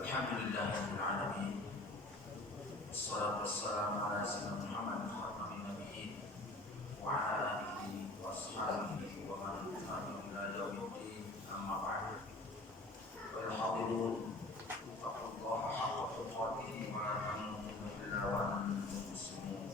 Alhamdulillahirrahmanirrahim. Wassalatu wassalamu ala sayyidina Muhammad khatamin nabiyyin wa ala alihi wa ashabihi wa man tabi'ahum ila yaumiddin, amma ba'd. Wal hadirun taqullaha haqqa tuqatih wa la tamutunna illa wa antum muslimun.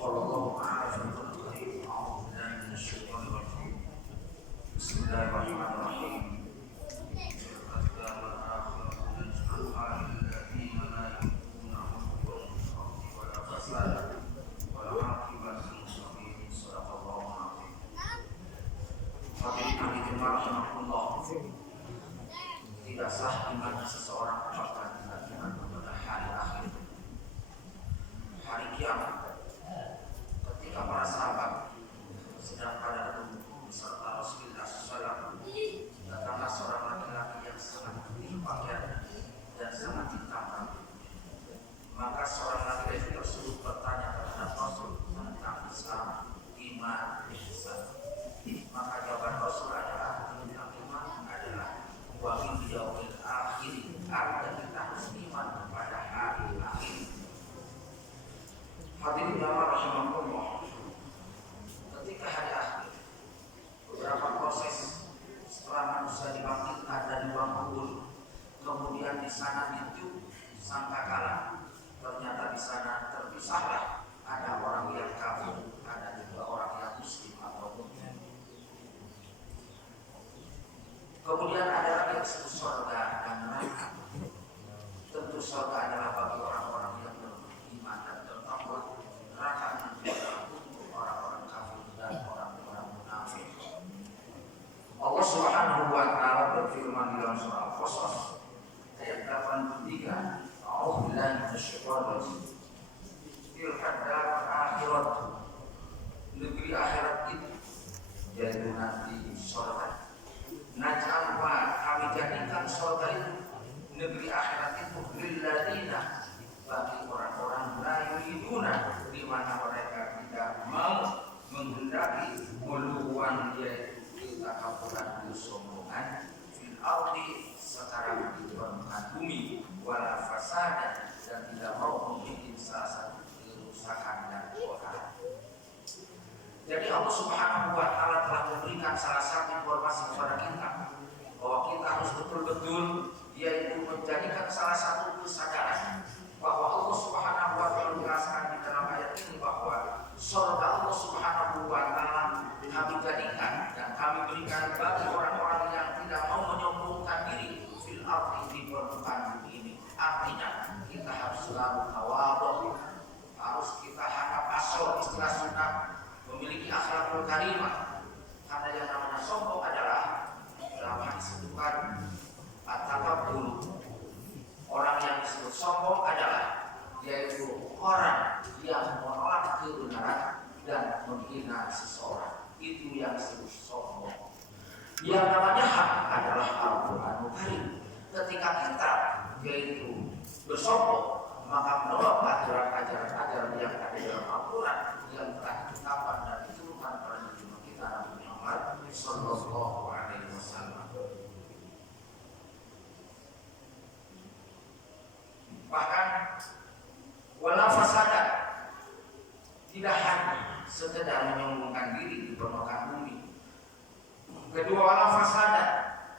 Qala Allahu ta'ala fi al-Qur'anil karim, a'udzu billahi minasy syaithanir rajim. Bismillahirrahmanirrahim. Tidak sah iman seseorang apabila tidak iman kepada hari akhir, hari kiamat. Ketika para sahabat sedang pada duduk beserta Rasulullah SAW, datanglah seorang laki-laki yang sangat putih pakaiannya dan sangat hitam rambutnya. Maka seorang laki-laki tersebut bertanya kepada Rasul tentang Islam, iman, ihsan. Maka jawaban Rasul adalah tentang iman adalah wa min yaumil akhir, artinya kita harus iman kepada hari akhir. Hadirin ulama rahimakumullah, ketika hari akhir beberapa proses setelah manusia dibangkitkan dari ruang kubur, kemudian di sana ditiup sangkakala, ternyata di sana terpisahlah ada orang yang kafir, ada juga orang yang muslim atau mukmin. Kemudian ada lagi yang disebut surga dan neraka. Tentu surga adalah bagi orang-orang yang beriman dan bertakwa. Neraka nanti adalah untuk orang-orang kafir dan orang-orang munafik. Allah Subhanahu wa taala berfirman dalam surah Al-Qasas ayat 83, A'udzubillahi minasyaitonir rajim. Tilka darul akhirat, negeri akhirat itu yaitu nanti surga. Naj'alha, kami jadikan surga itu, negeri akhirat itu, lilladzina, bagi orang-orang la yuriduna, di mana mereka tidak mau menghendaki uluwan, yaitu ketakaburan kesombongan, fil ardi, sekarang di permukaan bumi, wala fasada, dan tidak mau membuat salah satu kerusakan dan kotoran. Jadi Allah Subhanahu wa taala telah memberikan salah satu informasi kepada kita bahwa kita harus betul-betul, yaitu menjadikan salah satu kesadaran bahwa Allah Subhanahu wa taala menjelaskan di dalam ayat ini bahwa surga Allah Subhanahu wa taala kami jadikan dan kami berikan bagi orang-orang yang tidak mau menyombongkan diri fil ardi, di permukaan bumi ini. Artinya kita harus selalu tawadhu, harus kita hadap asal istilah sunnah, memiliki akhlakul karimah, karena yang namanya sombong adalah dalam hadis disebutkan at-takabbur. Orang yang disebut sombong adalah yaitu orang yang menolak kebenaran dan menghina seseorang. Itu yang disebut sombong. Yang namanya hak adalah Al-Qur'anul Karim. Ketika kita yaitu bersombong, maka menolak ajaran-ajaran yang ada dalam Al-Quran yang telah ditetapkan dan diturunkan pada Nabi kita Nabi Muhammad Sallallahu Alaihi Wasallam. Bahkan wala fasada, sekedar menyombongkan diri di permukaan bumi. Kedua, wala fasada,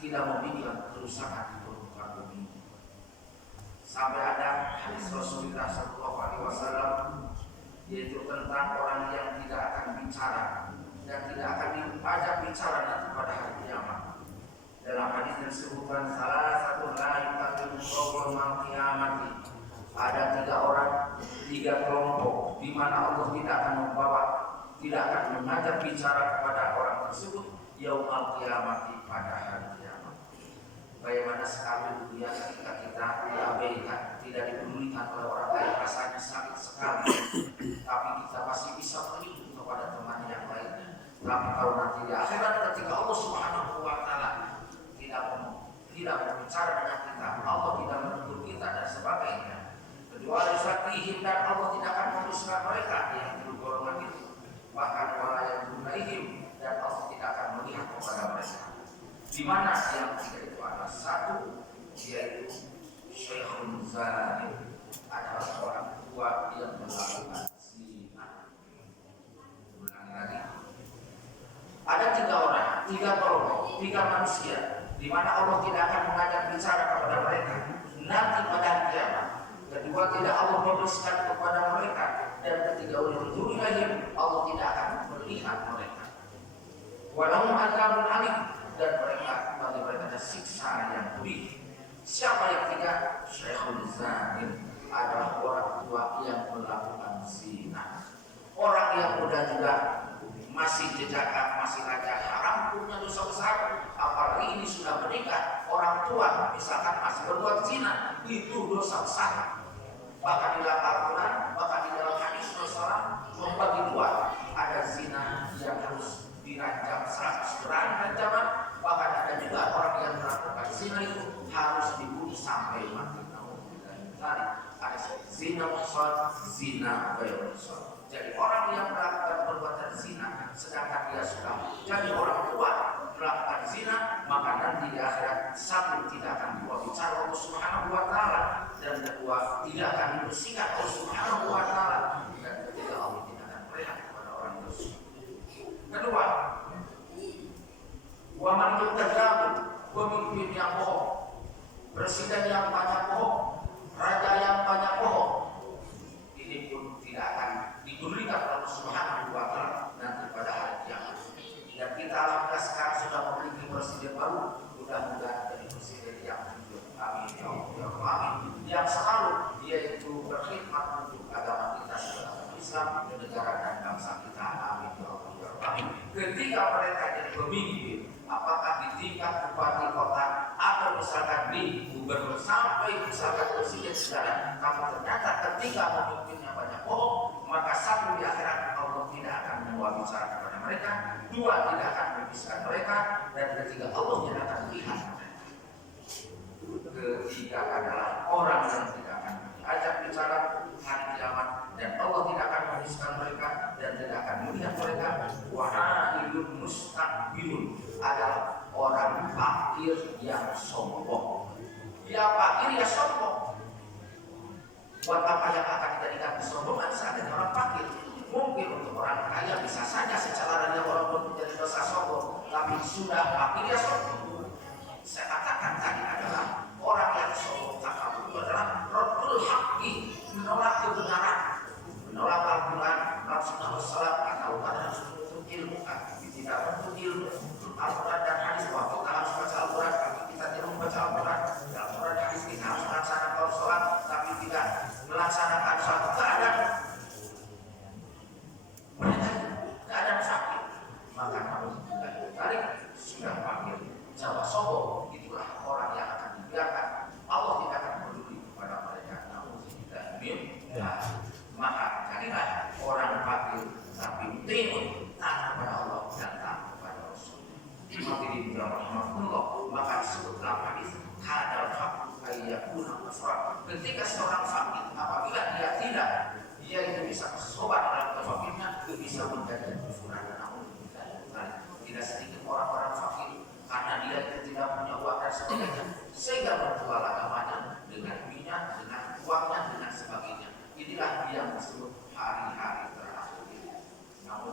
tidak membuat kerusakan di permukaan bumi. Sampai ada hadis Rasulullah SAW, yaitu tentang orang yang tidak akan bicara dan tidak akan diajak bicara nanti pada hari kiamat. Dalam hadis disebutkan salah satu lain kalimu qawmal qiyamati, ada 3 orang, 3 kelompok di mana Allah tidak akan mengajak bicara kepada orang tersebut yaumul qiyamati, pada hari kiamat. Bagaimana sekali dunia ketika kita diabaikan, tidak dipedulikan oleh orang lain, rasanya sakit sekali. Tapi kita masih bisa pergi kepada teman yang lainnya. Tapi kalau nanti di akhirat ketika Allah Subhanahu wa taala tidak berbicara dengan kita, Allah tidak menegur kita dan sebagainya. Kedua, yusatihim, dan Allah tidak akan memutuskan mereka yang di golongan itu. Bahkan wala yadunaihim, dan Allah tidak akan melihat kepada mereka. Di mana yang tiga itu adalah satu, yaitu Syekhul Zalim, adalah orang tua yang melakukan zina. Ulangi lagi. Ada 3 orang, 3 kelompok, 3 manusia, di mana Allah tidak akan mengajak bicara kepada mereka nanti pada hari kiamat. Kedua, tidak Allah memberikan kepada mereka, dan ketiga, Allah tidak akan melihat mereka. Walau adzabun alim, dan bagi mereka ada siksa yang pedih. Siapa yang tiga? Syekhul Zalim, adalah orang tua yang melakukan zina. Orang yang muda juga masih jejaka, masih raja haram, punya dosa besar. Apalagi ini sudah menikah, orang tua misalkan masih berbuat zina, itu dosa besar. Bahkan di dalam Al-Quran, bahkan di dalam hadis Rasulullah membagi 2. Ada zina yang harus dirajam 100 ancaman, bahkan ada juga orang yang melakukan zina itu harus dibunuh sampai mati. Ada zina muhsan, zina ghairu muhsan. Jadi orang yang melakukan perbuatan zina sedangkan dia sudah jadi orang tua melakukan zina, maka nanti di akhirat satu tidak akan dibicara Allah Subhanahu wa taala, dan kedua tidak akan dibersihkan Allah Subhanahu wa taala, dan ketiga Allah tidak akan melihat kepada orang tersebut. Kedua, wa man yuktadzabun, pemimpin yang bohong, presiden yang banyak bohong, raja yang banyak bohong, ini pun tidak akan diberikan Allah Subhanahu wa taala nanti pada hari kiamat. Dan kita alhamdulillah sekarang sudah memiliki presiden baru, mudah-mudahan jadi presiden yang jujur, amin ya Allah, amin, yang selalu yaitu berkhidmat untuk agama kita sebagai agama Islam, negara dan bangsa kita, amin ya Allah, amin. Ketika mereka jadi pemimpin, apakah di tingkat bupati kota atau misalkan di gubernur sampai misalkan presiden saudara, tapi ternyata ketika pemimpinnya banyak bohong, maka satu, di akhirat Allah tidak akan membawa bicara kepada mereka, 2, tidak akan memisahkan mereka, dan ketiga, Allah tidak akan melihat mereka. Ketiga adalah orang yang tidak akan diajak bicara hari kiamat, dan Allah tidak akan memisahkan mereka dan tidak akan melihat mereka. Wa'aidun mustakbirun, adalah orang fakir yang sombong. Dia fakir ya sombong. Buat apa yang akan dijadikan kesombongan seandainya orang fakir? Mungkin untuk orang kaya bisa saja secara real walaupun menjadi dosa sombong, tapi sudah fakir ya sombong. Saya katakan tadi adalah orang yang sombong takabur adalah raddul haqqi, menolak kebenaran, menolak Al-Quran, Rasulullah SAW, atau harus menuntut ilmu, tidak menuntut ilmu Al-Quran dan hadis, bahwa kita harus baca Al-Quran, tapi kita tidak membaca Al-Quran. Al-Quran dan hadis, kita harus melaksanakan sholat, tapi tidak melaksanakan suatu keadaan sakit, maka harus tarik sudah panggil Jawa sombong. Itulah orang yang akan dibiarkan, Allah tidak akan peduli kepada mereka. Namun kita maka jadilah orang fakir tapi timun taat kepada Allah dan taat kepada Rasul. Maka disebut dalam hadis hadal fakir ayyakuna kufra. Ketika seorang fakir, apabila dia itu bisa bersobat dalam kefakirnya, bisa menjadi kufuran. Namun tidak sedikit orang-orang fakir karena dia itu tidak punya uang dan sebagainya, sehingga menjual agamanya dengan minyak, dengan uangnya, dengan sebagainya. Inilah yang disebut hari-hari terakhir. Namun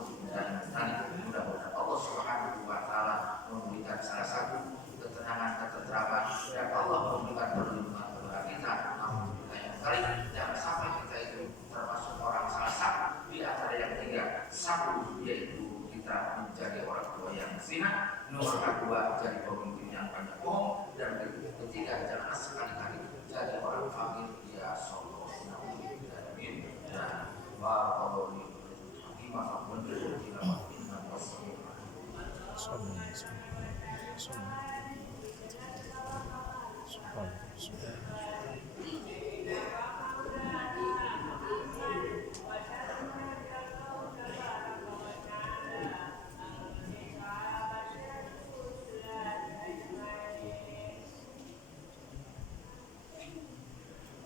Nomor kedua, jadi pemimpin yang banyak bohong. Dan ketiga, jangan sekali-kali jadi orang fakir. Ya Allah, dan barakallahu li wa lakum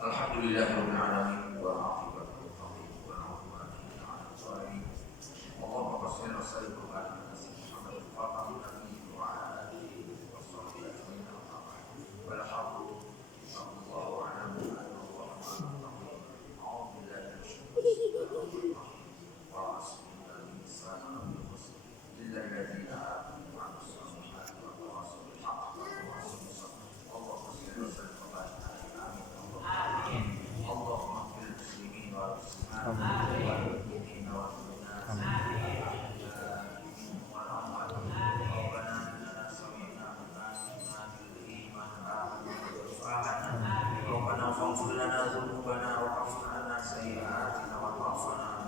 Alhamdulillahirabbil alamin wa aqibatu taufiq wa rahmatullahi wa barakatuh. Allahumma shalli wa sallim ala Muhammad wa ala alihi wa sahbihi ajma'in. Wal hamdu lillahi wa ala alihi wa sahbihi. A'udzu billahi minasyaitonir rajim. Wa asbihu lillahi lilladzina amanu wa amilus solihati wa tawassaw bil haqqi wa tawassaw bis sabr. Allahumma shalli wa sallim wa barik Allahumma fil muslimin wal muslimat wal mu'minin wal mu'minat wal amwat Rabbana innana sami'na munadiyan bil iman Rabbana faghfir lana dhunubana wa kaffir 'anna sayyi'atina wa tawafana